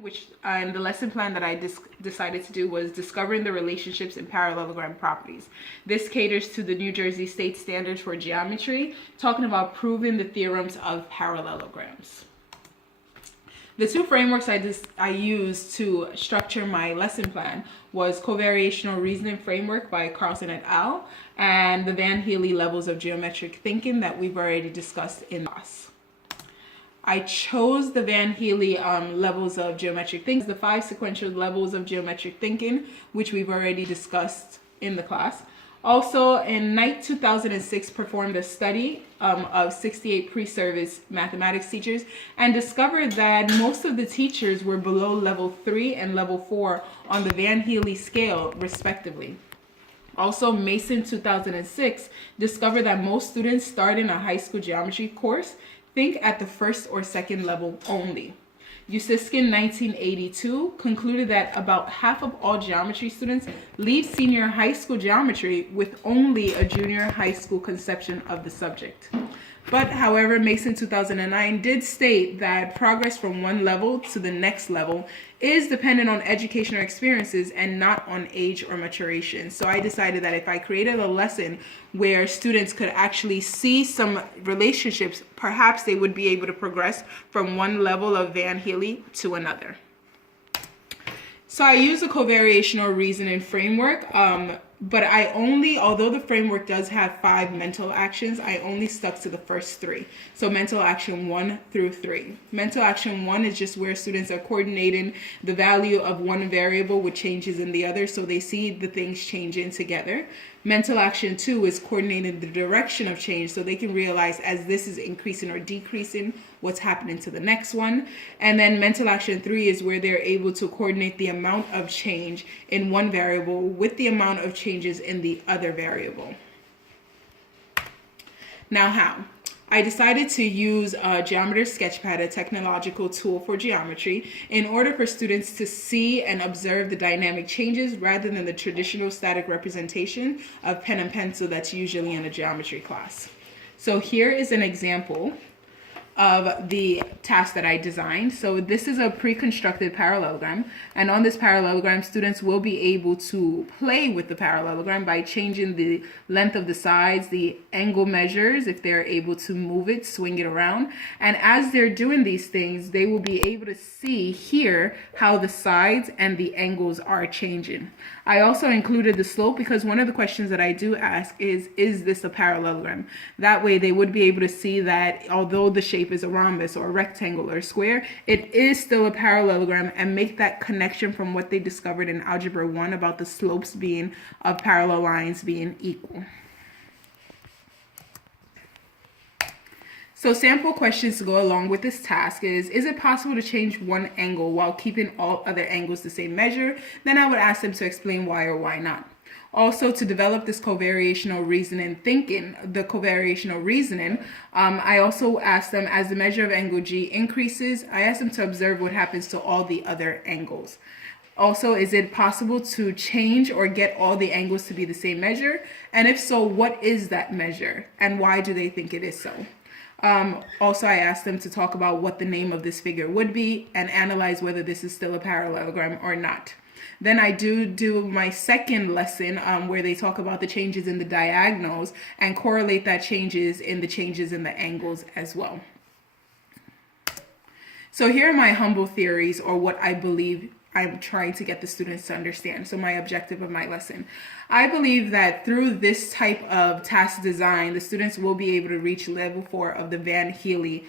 which and the lesson plan that I decided to do was discovering the relationships in parallelogram properties. This caters to the New Jersey State Standards for Geometry, talking about proving the theorems of parallelograms. The two frameworks I used to structure my lesson plan was Covariational Reasoning Framework by Carlson et al. And the Van Healy Levels of Geometric Thinking that we've already discussed in class. I chose the Van Healy levels of geometric thinking, the 5 sequential levels of geometric thinking, which we've already discussed in the class. Also, in Knight 2006 performed a study of 68 pre-service mathematics teachers and discovered that most of the teachers were below level 3 and level 4 on the Van Healy scale, respectively. Also, Mason 2006 discovered that most students starting a high school geometry course think at the first or second level only. Usiskin 1982 concluded that about half of all geometry students leave senior high school geometry with only a junior high school conception of the subject. But however, Mason 2009 did state that progress from one level to the next level is dependent on educational experiences and not on age or maturation. So I decided that if I created a lesson where students could actually see some relationships, perhaps they would be able to progress from one level of Van Healy to another. So I use a covariational reasoning framework, but although the framework does have 5 mental actions, I only stuck to the first 3. So mental action 1 through 3. Mental action 1 is just where students are coordinating the value of one variable with changes in the other, so they see the things changing together. Mental action 2 is coordinating the direction of change, so they can realize as this is increasing or decreasing, what's happening to the next one. And then mental action 3 is where they're able to coordinate the amount of change in one variable with the amount of changes in the other variable. Now how? I decided to use Geometer's Sketchpad, a technological tool for geometry, in order for students to see and observe the dynamic changes rather than the traditional static representation of pen and pencil that's usually in a geometry class. So here is an example of the task that I designed. So this is a pre-constructed parallelogram, and on this parallelogram students will be able to play with the parallelogram by changing the length of the sides, the angle measures if they're able to move it, swing it around, and as they're doing these things they will be able to see here how the sides and the angles are changing. I also included the slope because one of the questions that I do ask is this a parallelogram? That way they would be able to see that although the shape is a rhombus or a rectangle or a square, it is still a parallelogram, and make that connection from what they discovered in Algebra 1 about the slopes being of parallel lines being equal. So sample questions to go along with this task is it possible to change one angle while keeping all other angles the same measure? Then I would ask them to explain why or why not. Also, to develop this covariational reasoning thinking, I also asked them, as the measure of angle G increases, I asked them to observe what happens to all the other angles. Also, is it possible to change or get all the angles to be the same measure? And if so, what is that measure? And why do they think it is so? Also, I asked them to talk about what the name of this figure would be and analyze whether this is still a parallelogram or not. Then I do my second lesson where they talk about the changes in the diagonals and correlate that changes in the angles as well. So here are my humble theories, or what I believe I'm trying to get the students to understand. So my objective of my lesson. I believe that through this type of task design, the students will be able to reach level 4 of the Van Healy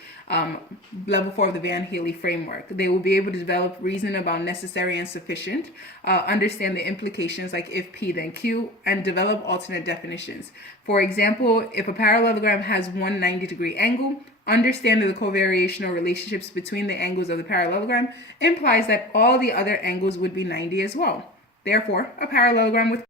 framework. They will be able to develop reasoning about necessary and sufficient, understand the implications like if P then Q, and develop alternate definitions. For example, if a parallelogram has one 90-degree angle, understanding the covariational relationships between the angles of the parallelogram implies that all the other angles would be 90 as well. Therefore, a parallelogram with